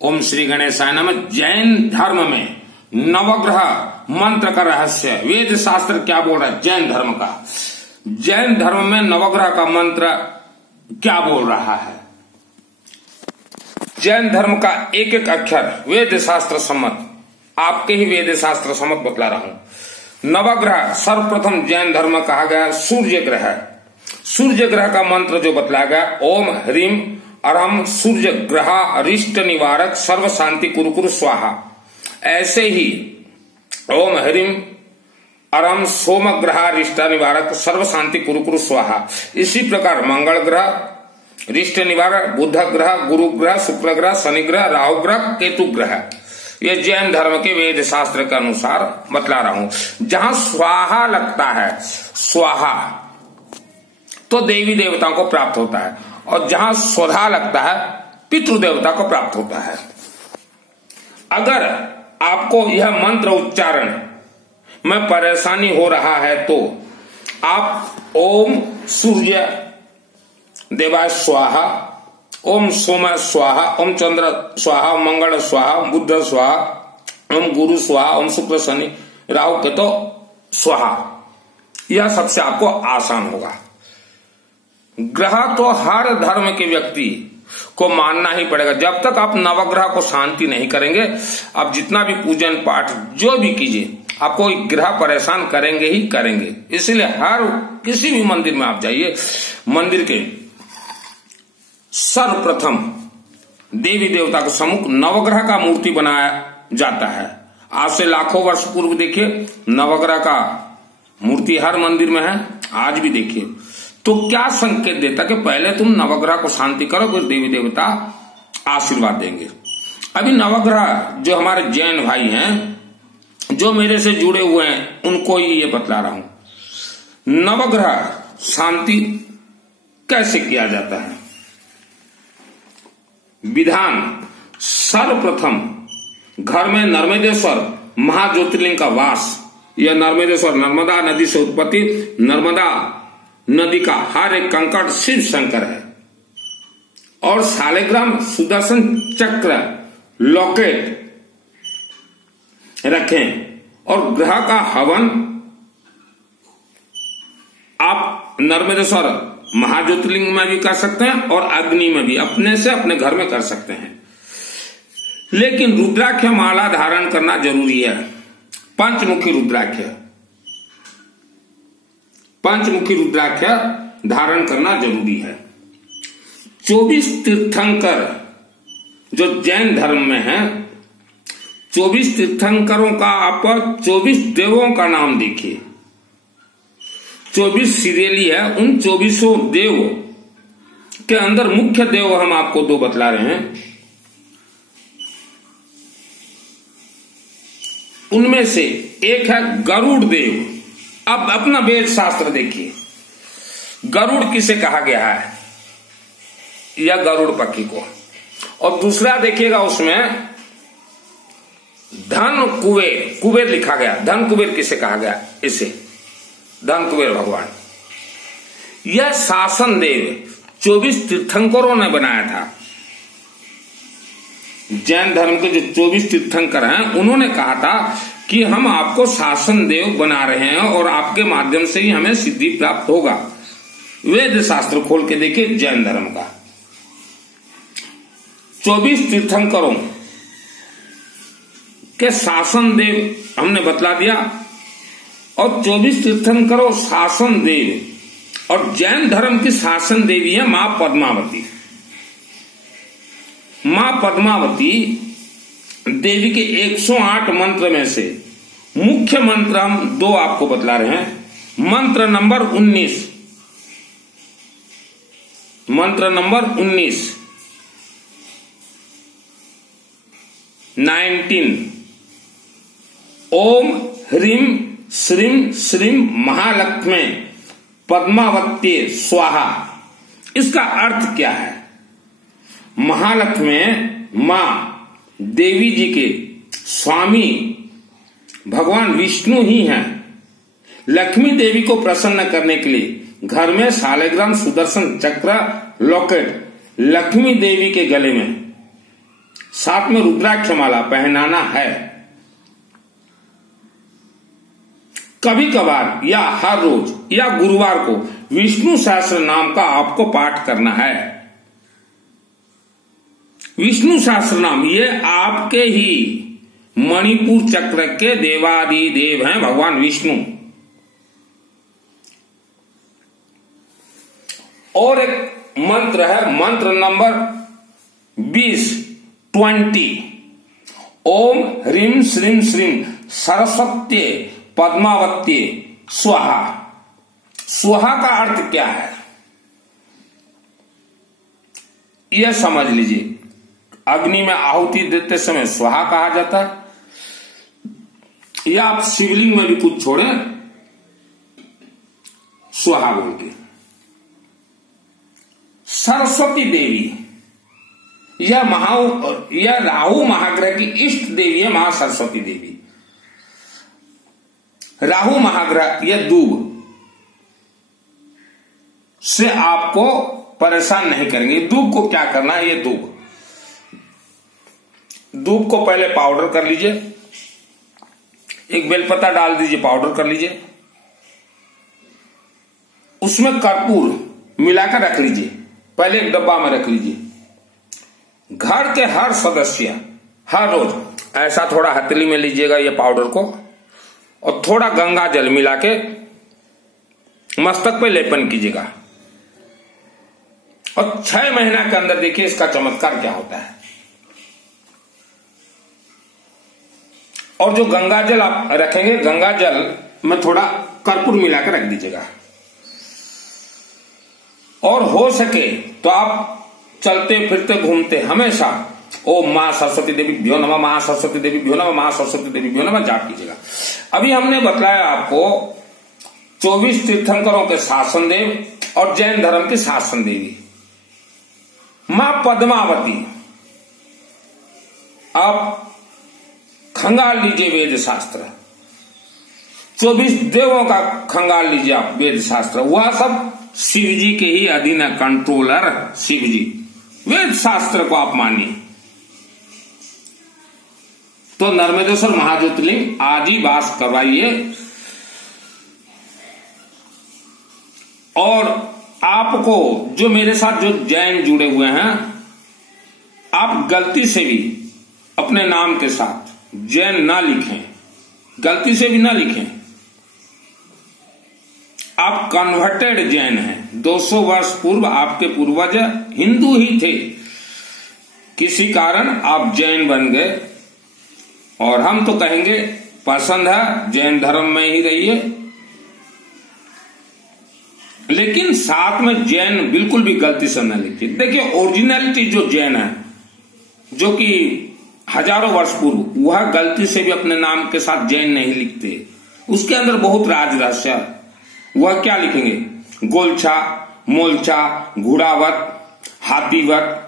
ओम श्री गणेशाय नमः। जैन धर्म में नवग्रह मंत्र का रहस्य, वेद शास्त्र क्या बोल रहा है जैन धर्म का। जैन धर्म में नवग्रह का मंत्र क्या बोल रहा है। जैन धर्म का एक एक अक्षर वेद शास्त्र सम्मत, आपके ही वेद शास्त्र सम्मत बतला रहा हूं। नवग्रह सर्वप्रथम जैन धर्म कहा गया सूर्य ग्रह। सूर्य ग्रह का मंत्र जो बतलाया गया, ओम ह्रीम अरम सूर्य ग्रह अरिष्ट निवारक सर्व शांति कुरु स्वाहा। ऐसे ही ओम ह्रीम अरम सोम ग्रह अरिष्ट निवारक सर्व शांति कुरु स्वाहा। इसी प्रकार मंगल ग्रह रिष्ट निवारक, बुध ग्रह, गुरु ग्रह, शुक्र ग्रह, शनि ग्रह, राहु ग्रह, केतु ग्रह। ये जैन धर्म के वेद शास्त्र के अनुसार बतला रहा हूं। जहां स्वाहा लगता है, स्वाहा तो देवी देवताओं को प्राप्त होता है, और जहां स्वधा लगता है पितृदेवता को प्राप्त होता है। अगर आपको यह मंत्र उच्चारण में परेशानी हो रहा है तो आप ओम सूर्य देवाय स्वाहा, ओम सोम स्वाहा, ओम चंद्र स्वाहा, ओम मंगल स्वाहा, ओम बुध स्वाहा, ओम गुरु स्वाहा, ओम शुक्र शनि राहु केतु स्वाहा, यह सबसे आपको आसान होगा। ग्रह तो हर धर्म के व्यक्ति को मानना ही पड़ेगा। जब तक आप नवग्रह को शांति नहीं करेंगे, आप जितना भी पूजन पाठ जो भी कीजिए, आपको ग्रह परेशान करेंगे ही करेंगे। इसलिए हर किसी भी मंदिर में आप जाइए, मंदिर के सर्वप्रथम देवी देवता के सम्मुख नवग्रह का मूर्ति बनाया जाता है। आज से लाखों वर्ष पूर्व देखिए नवग्रह का मूर्ति हर मंदिर में है, आज भी देखिए। तो क्या संकेत देता कि पहले तुम नवग्रह को शांति करो, फिर देवी देवता आशीर्वाद देंगे। अभी नवग्रह जो हमारे जैन भाई हैं, जो मेरे से जुड़े हुए हैं, उनको ही ये बतला रहा हूं। नवग्रह शांति कैसे किया जाता है। विधान, सर्वप्रथम घर में नर्मदेश्वर महाज्योतिर्लिंग का वास। यह नर्मदेश्वर नर्मदा नदी से उत्पत्ति, नर्मदा नदी का हर एक कंकड़ शिव शंकर है। और शालिग्राम सुदर्शन चक्र लॉकेट रखें, और ग्रह का हवन आप नर्मदेश्वर महाज्योतिर्लिंग में भी कर सकते हैं और अग्नि में भी अपने से अपने घर में कर सकते हैं। लेकिन रुद्राक्ष माला धारण करना जरूरी है। पंचमुखी रुद्राक्ष, पंचमुखी रुद्राक्ष धारण करना जरूरी है। 24 तीर्थंकर जो जैन धर्म में है, 24 तीर्थंकरों का आप 24 देवों का नाम देखिए। 24 सीरियली है, उन 24 देव के अंदर मुख्य देव हम आपको दो बतला रहे हैं। उनमें से एक है गरुड़ देव। अब अपना वेद शास्त्र देखिए, गरुड़ किसे कहा गया है, या गरुड़ पक्षी को। और दूसरा देखिएगा उसमें धन कुबेर, कुबेर लिखा गया। धन कुबेर किसे कहा गया, इसे धन कुबेर भगवान। यह शासन देव 24 तीर्थंकरों ने बनाया था। जैन धर्म के जो 24 तीर्थंकर हैं, उन्होंने कहा था कि हम आपको शासन देव बना रहे हैं और आपके माध्यम से ही हमें सिद्धि प्राप्त होगा। वेद शास्त्र खोल के देखिए जैन धर्म का। 24 तीर्थंकरों के शासन देव हमने बतला दिया, और 24 तीर्थंकरों शासन देव। और जैन धर्म की शासन देवी है मां पद्मावती। मां पद्मावती देवी के 108 मंत्र में से मुख्य मंत्र हम दो आपको बतला रहे हैं। मंत्र नंबर 19, मंत्र नंबर 19 ओम ह्रीम श्रीम श्रीम महालक्ष्मी पद्मावती स्वाहा। इसका अर्थ क्या है। महालक्ष्मी मां देवी जी के स्वामी भगवान विष्णु ही हैं। लक्ष्मी देवी को प्रसन्न करने के लिए घर में शालिग्राम सुदर्शन चक्र लॉकेट लक्ष्मी देवी के गले में साथ में रुद्राक्ष माला पहनाना है। कभी कभार या हर रोज या गुरुवार को विष्णु सहस्त्र नाम का आपको पाठ करना है। विष्णु सहस्त्र नाम ये आपके ही मणिपुर चक्र के देवादिदेव हैं भगवान विष्णु। और एक मंत्र है, मंत्र नंबर 20 ओम ह्रीं श्रीं श्रीं सरस्वत्ये पद्मावत्ये स्वाहा। स्वाहा का अर्थ क्या है यह समझ लीजिए। अग्नि में आहुति देते समय स्वाहा कहा जाता है, या आप शिवलिंग में भी कुछ छोड़े स्वाहा बोल के। सरस्वती देवी यह राहु महाग्रह की इष्ट देवी है, महासरस्वती देवी। राहु महाग्रह यह दूब से आपको परेशान नहीं करेंगे। दूब को क्या करना है, ये दूब को पहले पाउडर कर लीजिए, एक बेलपत्ता डाल दीजिए, पाउडर कर लीजिए, उसमें कर्पूर मिलाकर रख लीजिए, पहले एक डब्बा में रख लीजिए। घर के हर सदस्य हर रोज ऐसा थोड़ा हथेली में लीजिएगा ये पाउडर को, और थोड़ा गंगा जल मिला के मस्तक पे लेपन कीजिएगा, और 6 महीना के अंदर देखिए इसका चमत्कार क्या होता है। और जो गंगा जल आप रखेंगे, गंगा जल में थोड़ा कर्पूर मिलाकर रख दीजिएगा। और हो सके तो आप चलते फिरते घूमते हमेशा ओम मां सरस्वती देवी भ्यो नमः, मां सरस्वती देवी भ्यो नमः, मां सरस्वती देवी भ्यो नमः जाप कीजिएगा। अभी हमने बताया आपको 24 तीर्थंकरों के शासन देव और जैन धर्म की शासन देवी मां पद्मावती। आप खंगाल लीजिए वेद शास्त्र, 24 देवों का खंगाल लीजिए आप वेद शास्त्र, वह सब शिव जी के ही अधीन है, कंट्रोलर शिव जी। वेद शास्त्र को आप मानिए। तो नर्मदेश्वर महाज्योतिर्लिंग आज ही वास करवाइए। और आपको जो मेरे साथ जो जैन जुड़े हुए हैं, आप गलती से भी अपने नाम के साथ जैन ना लिखें, गलती से भी ना लिखें। आप कन्वर्टेड जैन हैं। 200 वर्ष पूर्व आपके पूर्वज हिंदू ही थे, किसी कारण आप जैन बन गए। और हम तो कहेंगे पसंद है जैन धर्म में ही रहिए, लेकिन साथ में जैन बिल्कुल भी गलती से न लिखिए। देखिए ओरिजिनलिटी जो जैन है, जो कि हजारों वर्ष पूर्व, वह गलती से भी अपने नाम के साथ जैन नहीं लिखते। उसके अंदर बहुत राज रहस्य है। वह क्या लिखेंगे, गोलछा, मोलछा, घुड़ावत, हाथीवत,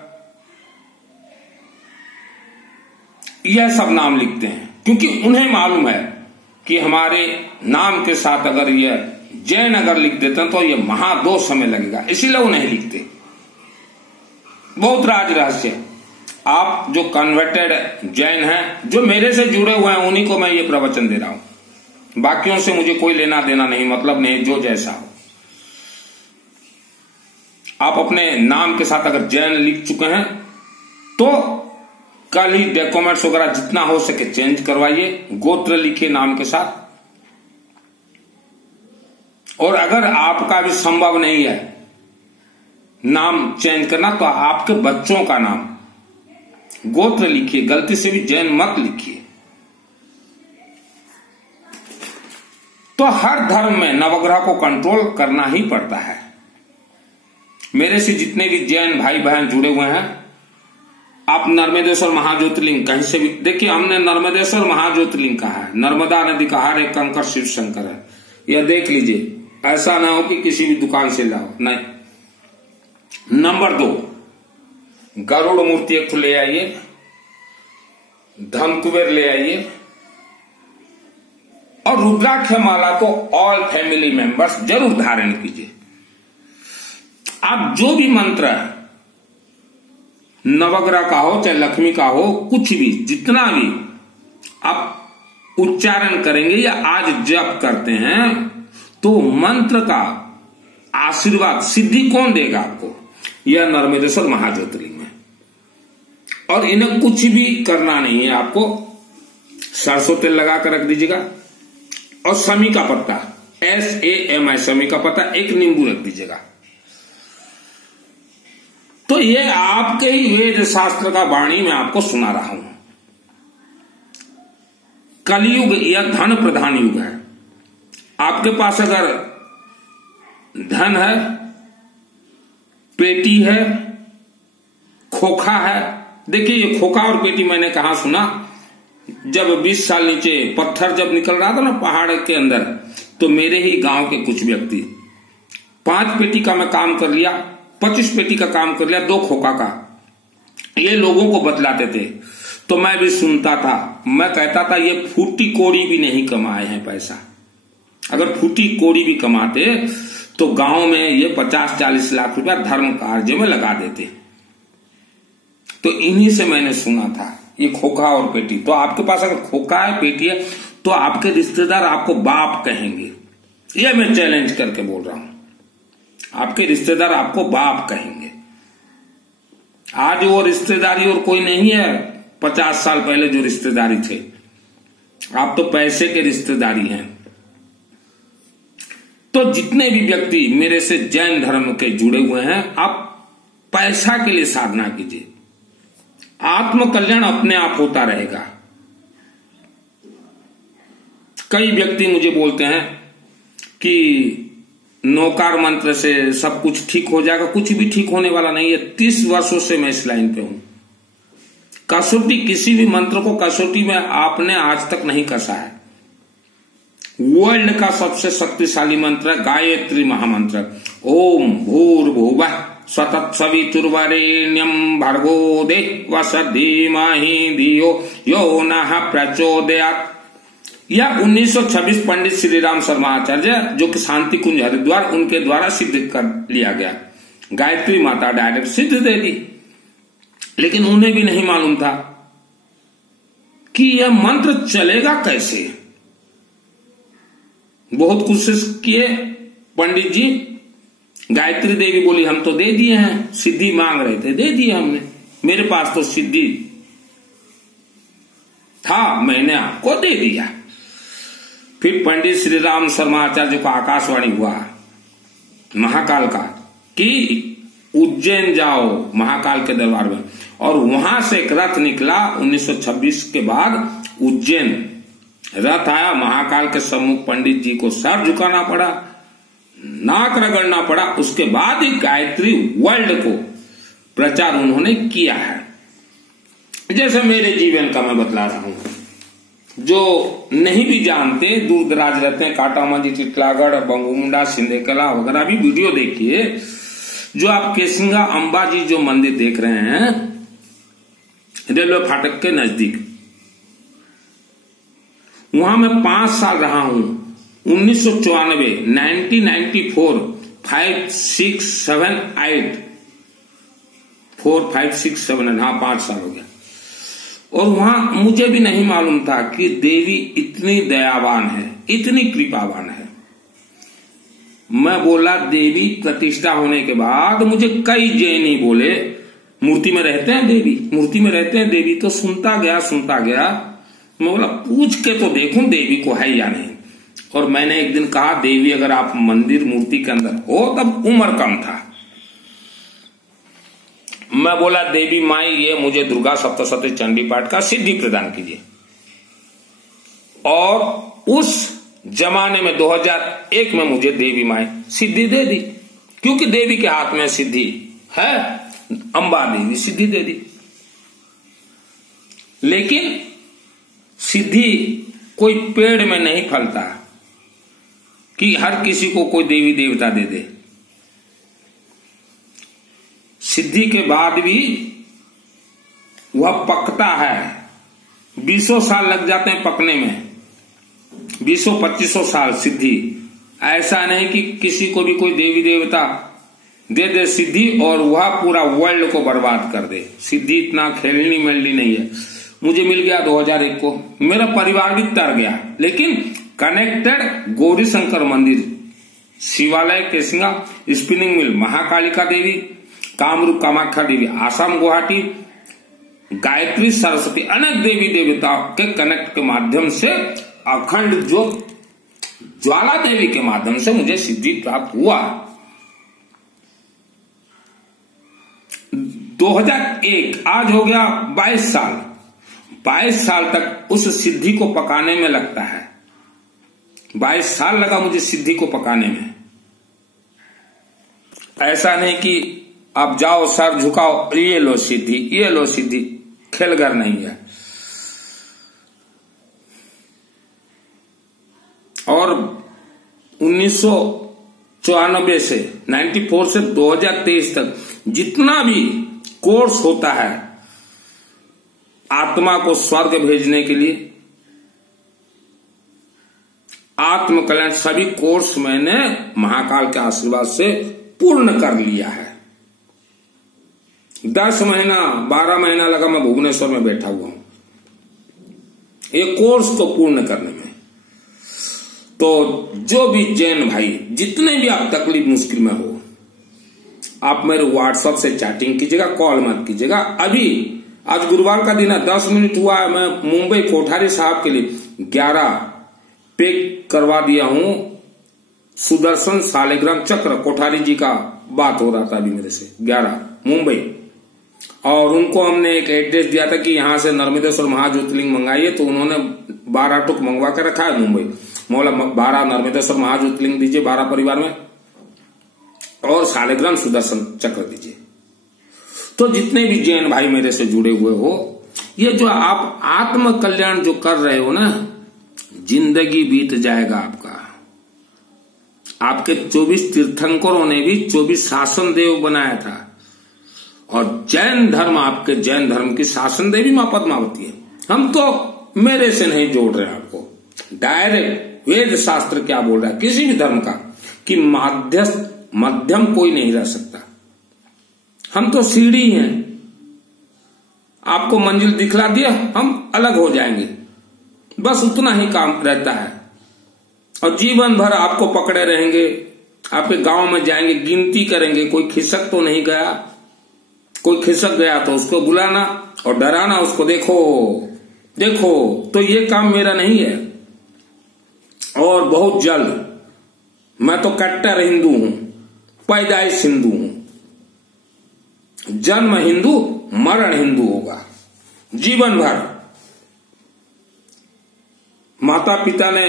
यह सब नाम लिखते हैं, क्योंकि उन्हें मालूम है कि हमारे नाम के साथ अगर यह जैन अगर लिख देते हैं तो यह महादोष हमें लगेगा, इसीलिए वो नहीं लिखते। बहुत राज रहस्य। आप जो कन्वर्टेड जैन हैं, जो मेरे से जुड़े हुए हैं, उन्हीं को मैं ये प्रवचन दे रहा हूं। बाकियों से मुझे कोई लेना देना नहीं, मतलब नहीं, जो जैसा हो। आप अपने नाम के साथ अगर जैन लिख चुके हैं तो कल ही डॉक्यूमेंट्स वगैरह जितना हो सके चेंज करवाइए, गोत्र लिखिए नाम के साथ। और अगर आपका भी संभव नहीं है नाम चेंज करना, तो आपके बच्चों का नाम गोत्र लिखिए, गलती से भी जैन मत लिखिए। तो हर धर्म में नवग्रह को कंट्रोल करना ही पड़ता है। मेरे से जितने भी जैन भाई बहन जुड़े हुए हैं, आप नर्मदेश्वर महाज्योतिर्लिंग कहीं से भी देखिए, हमने नर्मदेश्वर महाज्योतिर्लिंग कहा है, नर्मदा नदी का हर एक कंकर शिव शंकर है, यह देख लीजिए। ऐसा ना हो कि किसी भी दुकान से लाओ, नहीं। नंबर 2, गरुड़ मूर्ति एक ले आइए, धन कुबेर ले आइए, और रुद्राक्ष माला को ऑल फैमिली मेंबर्स जरूर धारण कीजिए। आप जो भी मंत्र नवग्रह का हो चाहे लक्ष्मी का हो, कुछ भी जितना भी आप उच्चारण करेंगे या आज जप करते हैं तो मंत्र का आशीर्वाद सिद्धि कौन देगा आपको? यह नर्मदेश्वर महाज्योतिर्लिंग में। और इन्हें कुछ भी करना नहीं है, आपको सरसों तेल लगा कर रख दीजिएगा और समी का पत्ता SAMI समी का पत्ता, एक नींबू रख दीजिएगा। तो ये आपके ही वेद शास्त्र का वाणी मैं आपको सुना रहा हूं। कलयुग यह धन प्रधान युग है। आपके पास अगर धन है, पेटी है, खोखा है, देखिए ये खोखा और पेटी मैंने कहा सुना, जब 20 साल नीचे पत्थर जब निकल रहा था ना पहाड़ के अंदर, तो मेरे ही गांव के कुछ व्यक्ति 5 पेटी का मैं काम कर लिया, 25 पेटी का काम कर लिया, 2 खोखा का, ये लोगों को बतलाते थे तो मैं भी सुनता था। मैं कहता था ये फूटी कोड़ी भी नहीं कमाए हैं पैसा। अगर फूटी कोड़ी भी कमाते तो गांव में ये 50-40 लाख रुपया धर्म कार्य में लगा देते। तो इन्हीं से मैंने सुना था ये खोखा और पेटी। तो आपके पास अगर खोखा है, पेटी है, तो आपके रिश्तेदार आपको बाप कहेंगे। यह मैं चैलेंज करके बोल रहा हूं, आपके रिश्तेदार आपको बाप कहेंगे। आज वो रिश्तेदारी और कोई नहीं है 50 साल पहले जो रिश्तेदारी थे। आप तो पैसे के रिश्तेदारी हैं। तो जितने भी व्यक्ति मेरे से जैन धर्म के जुड़े हुए हैं, आप पैसा के लिए साधना कीजिए, आत्म कल्याण अपने आप होता रहेगा। कई व्यक्ति मुझे बोलते हैं कि नौकार मंत्र से सब कुछ ठीक हो जाएगा। कुछ भी ठीक होने वाला नहीं है। 30 वर्षों से मैं इस लाइन पे हूं। कसौटी, किसी भी मंत्र को कसौटी में आपने आज तक नहीं कसा है। वर्ल्ड का सबसे शक्तिशाली मंत्र है गायत्री महामंत्र। ओम भूर्भुवः स्वतत्सवितुर्वरेण्यं भर्गो देवस्य धीमहि धियो यो नः प्रचोदयात्। यह 1926 पंडित श्री राम शर्मा आचार्य, जो कि शांति कुंज हरिद्वार, उनके द्वारा सिद्ध कर लिया गया। गायत्री माता डायरेक्ट सिद्ध दे दी, लेकिन उन्हें भी नहीं मालूम था कि यह मंत्र चलेगा कैसे। बहुत कोशिश किए पंडित जी। गायत्री देवी बोली हम तो दे दिए हैं, सिद्धि मांग रहे थे, दे दिए हमने, मेरे पास तो सिद्धि था, मैंने आपको दे दिया। फिर पंडित श्री राम शर्मा आचार्य को आकाशवाणी हुआ महाकाल का कि उज्जैन जाओ महाकाल के दरबार में, और वहां से एक रथ निकला 1926 के बाद उज्जैन। रथ आया, महाकाल के सम्मुख पंडित जी को सर झुकाना पड़ा, नाक रगड़ना पड़ा। उसके बाद ही गायत्री वर्ल्ड को प्रचार उन्होंने किया है। जैसे मेरे जीवन का मैं बतला रहा हूं, जो नहीं भी जानते, दूर दराज रहते हैं, काटामांझी, टिटलागढ़, बंगुमुंडा, सिंधेकला वगैरह भी वीडियो देखिए। जो आप केसिंगा अंबाजी जो मंदिर देख रहे हैं रेलवे फाटक के नजदीक, वहां मैं 5 साल रहा हूं। 1994, 1994, 5, 6, 7, 8, 4, 5, 6, 7, हाँ 5 साल हो गया। और वहां मुझे भी नहीं मालूम था कि देवी इतनी दयावान है, इतनी कृपावान है। मैं बोला देवी प्रतिष्ठा होने के बाद मुझे कई जैनी बोले मूर्ति में रहते हैं देवी, मूर्ति में रहते हैं देवी। तो सुनता गया। मैं बोला पूछ के तो देखूं देवी को है या नहीं। और मैंने एक दिन कहा देवी अगर आप मंदिर मूर्ति के अंदर हो, तब उम्र कम था, मैं बोला देवी माई ये मुझे दुर्गा सप्तशती चंडी पाठ का सिद्धि प्रदान कीजिए। और उस जमाने में 2001 में मुझे देवी माई सिद्धि दे दी, क्योंकि देवी के हाथ में सिद्धि है, अंबा देवी सिद्धि दे दी। लेकिन सिद्धि कोई पेड़ में नहीं फलता कि हर किसी को कोई देवी देवता दे दे। सिद्धि के बाद भी वह पकता है, 20 साल लग जाते हैं पकने में, 20-25 साल सिद्धि। ऐसा नहीं कि किसी को भी कोई देवी देवता दे दे सिद्धि और वह पूरा वर्ल्ड को बर्बाद कर दे। सिद्धि इतना खेलनी मेलनी नहीं है। मुझे मिल गया 2001 को, मेरा परिवार भी तर गया, लेकिन कनेक्टेड गौरी शंकर मंदिर, शिवालय केसिंगा, स्पिनिंग मिल महाकालिका देवी, कामरूप कामाख्या देवी, आसाम गुवाहाटी, गायत्री सरस्वती, अनेक देवी देवताओं के कनेक्ट के माध्यम से अखंड ज्योत ज्वाला देवी के माध्यम से मुझे सिद्धि प्राप्त हुआ। 2001 आज हो गया 22 साल। 22 साल तक उस सिद्धि को पकाने में लगता है। 22 साल लगा मुझे सिद्धि को पकाने में। ऐसा नहीं कि आप जाओ सर झुकाओ ये लो सिद्धि, ये लो सिद्धि, खेलगर नहीं है। और 1994 से 94 से 2023 तक जितना भी कोर्स होता है आत्मा को स्वर्ग भेजने के लिए, आत्म कल्याण, सभी कोर्स मैंने महाकाल के आशीर्वाद से पूर्ण कर लिया है। 10 महीना 12 महीना लगा मैं भुवनेश्वर में बैठा हुआ हूं ये कोर्स को पूर्ण करने में। तो जो भी जैन भाई जितने भी आप तकलीफ मुश्किल में हो, आप मेरे व्हाट्सएप से चैटिंग कीजिएगा, कॉल मत कीजिएगा। अभी आज गुरुवार का दिन है, 10 मिनट हुआ है, मैं मुंबई कोठारी साहब के लिए 11 पेक करवा दिया हूं। सुदर्शन सालिग्राम चक्र कोठारी जी का बात हो रहा था अभी मेरे से, 11 मुंबई। और उनको हमने एक एड्रेस दिया था कि यहां से नर्मदेश्वर महाज्योतिर्लिंग मंगाइए, तो उन्होंने 12 टुक मंगवा कर रखा है मुंबई। मौला 12 नर्मदेश्वर महाज्योतिर्लिंग दीजिए 12 परिवार में, और सालिग्राम सुदर्शन चक्र दीजिए। तो जितने भी जैन भाई मेरे से जुड़े हुए हो, ये जो आप आत्म कल्याण जो कर रहे हो ना, जिंदगी बीत जाएगा आपका। आपके 24 तीर्थंकरों ने भी 24 शासन देव बनाया था, और जैन धर्म, आपके जैन धर्म की शासन देवी मां पद्मावती है। हम तो मेरे से नहीं जोड़ रहे हैं आपको, डायरेक्ट वेद शास्त्र क्या बोल रहा है किसी भी धर्म का, कि मध्यम कोई नहीं रह सकता। हम तो सीढ़ी हैं, आपको मंजिल दिखला दिया, हम अलग हो जाएंगे, बस उतना ही काम रहता है। और जीवन भर आपको पकड़े रहेंगे, आपके गांव में जाएंगे, गिनती करेंगे, कोई खिसक तो नहीं गया। कोई खिसक गया तो उसको बुलाना और डराना उसको, देखो देखो। तो ये काम मेरा नहीं है। और बहुत जल्द, मैं तो कट्टर हिंदू हूं, पैदाइश हिंदू हूं, जन्म हिंदू मरण हिंदू होगा जीवन भर। माता पिता ने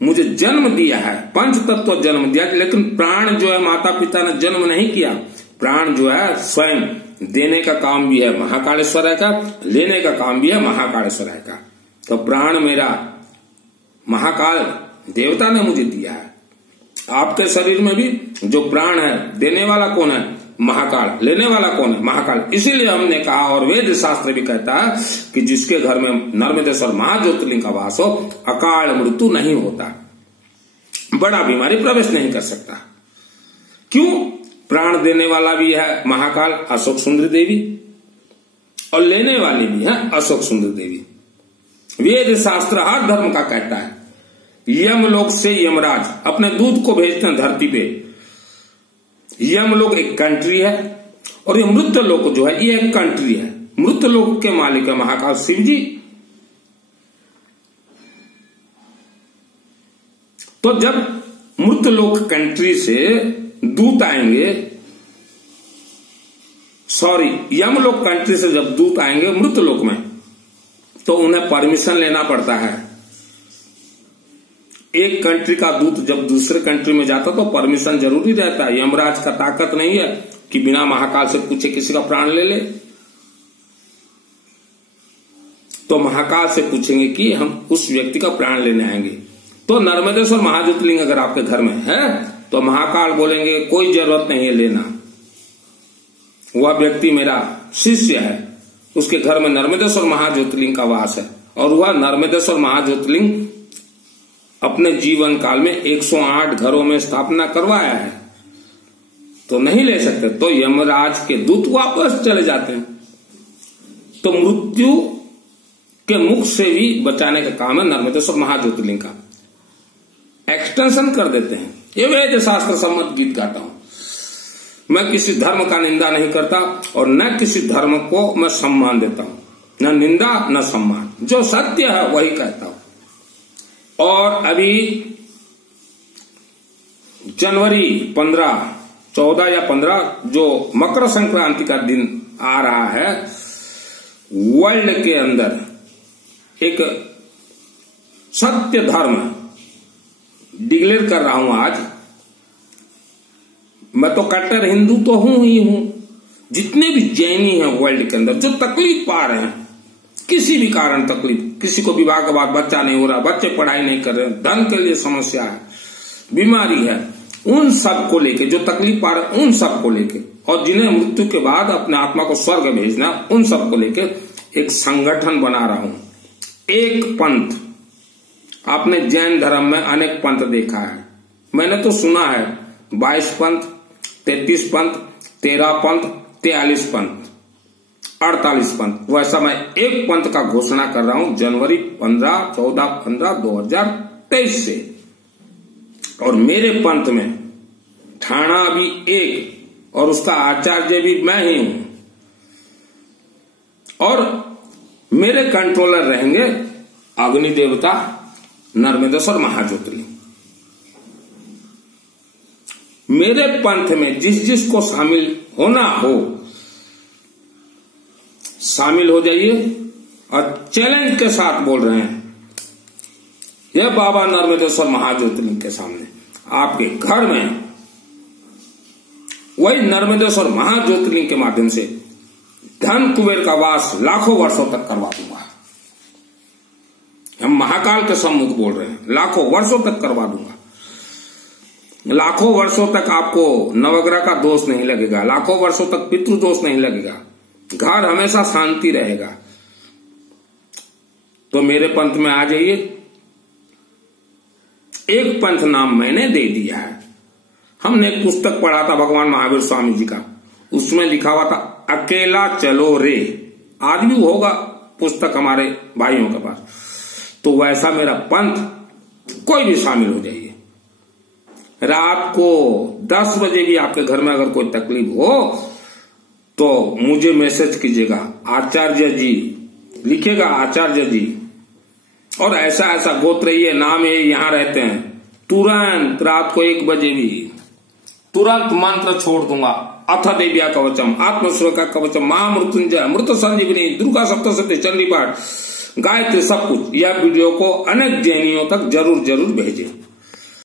मुझे जन्म दिया है, पंच तत्व जन्म दिया, लेकिन प्राण जो है माता पिता ने जन्म नहीं किया। प्राण जो है स्वयं देने का काम भी है महाकालेश्वर का, लेने का काम भी है महाकालेश्वर का। तो प्राण मेरा महाकाल देवता ने मुझे दिया है। आपके शरीर में भी जो प्राण है, देने वाला कौन है? महाकाल। लेने वाला कौन है? महाकाल। इसीलिए हमने कहा, और वेद शास्त्र भी कहता है कि जिसके घर में नर्मदेश्वर महाज्योतिर्लिंग का वास हो, अकाल मृत्यु नहीं होता, बड़ा बीमारी प्रवेश नहीं कर सकता। क्यों? प्राण देने वाला भी है महाकाल अशोक सुंदरी देवी, और लेने वाली भी है अशोक सुंदरी देवी। वेद शास्त्र हर धर्म का कहता है। यमलोक से यमराज अपने दूत को भेजते हैं धरती पे। यमलोक एक कंट्री है, और ये मृत्यलोक जो है ये एक कंट्री है। मृत्यलोक के मालिक है महाकाल शिव जी। तो जब मृत्यलोक कंट्री से दूत आएंगे, यमलोक कंट्री से जब दूत आएंगे मृत्यलोक में, तो उन्हें परमिशन लेना पड़ता है। एक कंट्री का दूत जब दूसरे कंट्री में जाता तो परमिशन जरूरी रहता है। यमराज का ताकत नहीं है कि बिना महाकाल से पूछे किसी का प्राण ले ले। तो महाकाल से पूछेंगे कि हम उस व्यक्ति का प्राण लेने आएंगे। तो नर्मदेश्वर महाज्योतिर्लिंग अगर आपके घर में है तो महाकाल बोलेंगे कोई जरूरत नहीं है लेना, वह व्यक्ति मेरा शिष्य है, उसके घर में नर्मदेश्वर महाज्योतिर्लिंग का वास है, और वह नर्मदेश्वर महाज्योतिर्लिंग अपने जीवन काल में 108 घरों में स्थापना करवाया है। तो नहीं ले सकते, तो यमराज के दूत वापस चले जाते हैं। तो मृत्यु के मुख से भी बचाने का काम है नर्मदेश्वर महाज्योतिर्लिंग का। एक्सटेंशन कर देते हैं। ये वेद शास्त्र सम्मत गीत गाता हूं। मैं किसी धर्म का निंदा नहीं करता और न किसी धर्म को मैं सम्मान देता हूं, न निंदा न सम्मान। जो सत्य है वही कहता हूं। और अभी जनवरी 15, 14 या 15 जो मकर संक्रांति का दिन आ रहा है, वर्ल्ड के अंदर एक सत्य धर्म डिक्लेयर कर रहा हूं आज। मैं तो कट्टर हिंदू तो हूं ही हूं। जितने भी जैनी हैं वर्ल्ड के अंदर जो तकलीफ पा रहे हैं, किसी भी कारण तकलीफ, किसी को विवाह के बाद बच्चा नहीं हो रहा, बच्चे पढ़ाई नहीं कर रहे, धन के लिए समस्या है, बीमारी है, उन सब को लेके, जो तकलीफ पा रहे उन सब को लेके, और जिन्हें मृत्यु के बाद अपने आत्मा को स्वर्ग भेजना, उन सब को लेके एक संगठन बना रहा हूं। एक पंथ। आपने जैन धर्म में अनेक पंथ देखा है, मैंने तो सुना है 22 पंथ, 33 पंथ, 13 पंथ, 43 पंथ, 48 पंथ। वैसा मैं एक पंथ का घोषणा कर रहा हूं जनवरी 15, 14, 15, 2023 से। और मेरे पंथ में ठाणा भी एक और उसका आचार्य भी मैं ही हूं। और मेरे कंट्रोलर रहेंगे अग्नि देवता नर्मदेश्वर महाज्योतिर्लिंग। मेरे पंथ में जिस जिस को शामिल होना हो, शामिल हो जाइए। और चैलेंज के साथ बोल रहे हैं, यह बाबा नर्मदेश्वर महाज्योतिर्लिंग के सामने आपके घर में वही नर्मदेश्वर महाज्योतिर्लिंग के माध्यम से धन कुबेर का वास लाखों वर्षों तक करवा दूंगा। हम महाकाल के सम्मुख बोल रहे हैं, लाखों वर्षों तक करवा दूंगा। लाखों वर्षों तक आपको नवग्रह का दोष नहीं लगेगा, लाखों वर्षों तक पितृ दोष नहीं लगेगा, घर हमेशा शांति रहेगा। तो मेरे पंथ में आ जाइए। एक पंथ नाम मैंने दे दिया है। हमने एक पुस्तक पढ़ा था भगवान महावीर स्वामी जी का, उसमें लिखा हुआ था अकेला चलो रे। आज भी होगा पुस्तक हमारे भाइयों के पास। तो वैसा मेरा पंथ, कोई भी शामिल हो जाइए। रात को 10 बजे भी आपके घर में अगर कोई तकलीफ हो तो मुझे मैसेज कीजिएगा, आचार्य जी लिखेगा, आचार्य जी, और ऐसा ऐसा गोत्र ये नाम है, यहां रहते हैं। तुरंत रात को 1 बजे भी तुरंत मंत्र छोड़ दूंगा। अथ देव्या कवचम, आत्मसुरक्षा कवचम, महामृत्युंजय, मृत संजीवनी, दुर्गा सप्तशती, चंडी पाठ, गायत्री, सब कुछ। यह वीडियो को अनेक जैनियों तक जरूर जरूर भेजें।